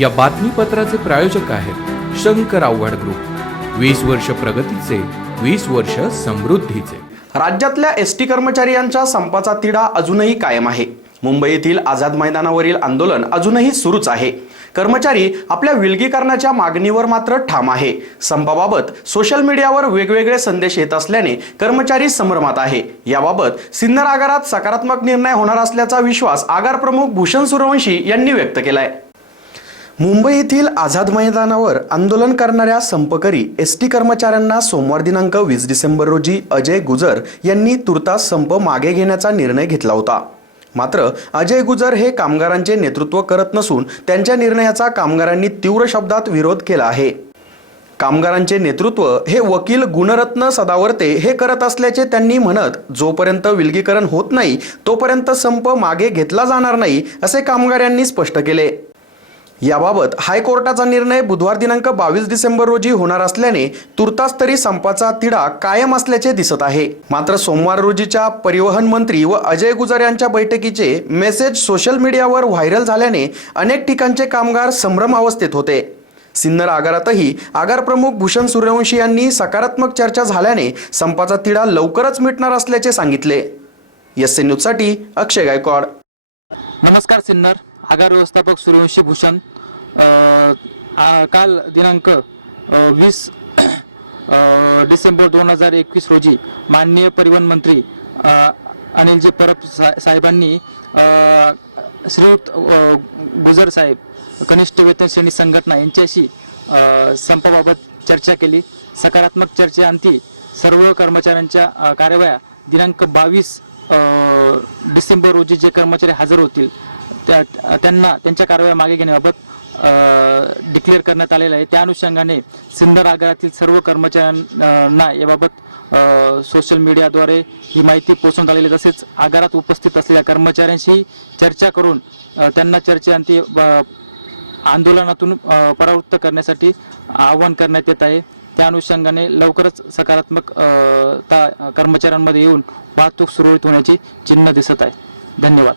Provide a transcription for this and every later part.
या बातमीपत्राचे प्रायोजक आहेत शंकर आव्हाड ग्रुप. वीस वर्ष प्रगतीचे वीस वर्ष समृद्धीचे. राज्यातल्या एस टी कर्मचारी यांच्या संपाचा तिढा अजूनही कायम आहे. मुंबईतील आझाद मैदानावरील आंदोलन अजूनही सुरूच आहे. कर्मचारी आपल्या विलगीकरणाच्या मागणीवर मात्र ठाम आहे. संपाबाबत सोशल मीडियावर वेगवेगळे संदेश येत असल्याने कर्मचारी संभ्रमात आहे. याबाबत सिन्नर आगारात सकारात्मक निर्णय होणार असल्याचा विश्वास आगार प्रमुख भूषण सूर्यवंशी यांनी व्यक्त केलाय. मुंबई येथील आझाद मैदानावर आंदोलन करणाऱ्या संपकरी एस टी कर्मचाऱ्यांना सोमवार दिनांक वीस डिसेंबर रोजी अजय गुजर यांनी तुर्तास संप मागे घेण्याचा निर्णय घेतला होता. मात्र अजय गुजर हे कामगारांचे नेतृत्व करत नसून त्यांच्या निर्णयाचा कामगारांनी तीव्र शब्दात विरोध केला आहे. कामगारांचे नेतृत्व हे वकील गुणरत्न सदावर्ते हे करत असल्याचे त्यांनी म्हणत जोपर्यंत विलगीकरण होत नाही तोपर्यंत संप मागे घेतला जाणार नाही असे कामगारांनी स्पष्ट केले. याबाबत हायकोर्टाचा निर्णय बुधवार दिनांक बावीस डिसेंबर रोजी होणार असल्याने तुर्तास तरी संपाचा तिढा कायम असल्याचे दिसत आहे. मात्र सोमवार रोजीच्या परिवहन मंत्री व अजय गुजर यांच्या बैठकीचे मेसेज सोशल मीडियावर व्हायरल झाल्याने अनेक ठिकाणचे कामगार संभ्रम अवस्थेत होते. सिन्नर आगारातही आगार प्रमुख भूषण सूर्यवंशी यांनी सकारात्मक चर्चा झाल्याने संपाचा तिढा लवकरच मिटणार असल्याचे सांगितले. एस एन न्यूजसाठी अक्षय गायकवाड. नमस्कार सिन्नर. आगार व्यवस्थापक सूर्यवंशी भूषण आ- काल दिनांक वीस डिसेंबर दोन हजार एकवीस रोजी माननीय परिवहन मंत्री अनिलजी परब सा साहेबांनी श्रीयुक्त गुजर साहेब कनिष्ठ वेतन श्रेणी संघटना यांच्याशी संपाबाबत चर्चा केली. सकारात्मक चर्चेअंती सर्व कर्मचाऱ्यांच्या कारवाया दिनांक बावीस डिसेंबर रोजी जे कर्मचारी हजर होतील त्या त्यांना त्यांच्या कारवाया मागे घेण्याबाबत डिक्लेअर करण्यात आलेलं आहे. त्या अनुषंगाने सिन्नर आगारातील सर्व कर्मचाऱ्यांना याबाबत सोशल मीडियाद्वारे ही माहिती पोहोचवण्यात आलेली तसेच आगारात उपस्थित असलेल्या कर्मचाऱ्यांशी चर्चा करून त्यांना चर्चेअंती ब- आंदोलनातून परावृत्त करण्यासाठी आवाहन करण्यात येत आहे. त्या अनुषंगाने लवकरच सकारात्मक ता कर्मचाऱ्यांमध्ये येऊन वाहतूक सुरळीत होण्याची चिन्ह दिसत आहे. धन्यवाद.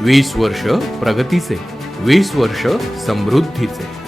वीस वर्ष प्रगतीचे वीस वर्ष समृद्धीचे.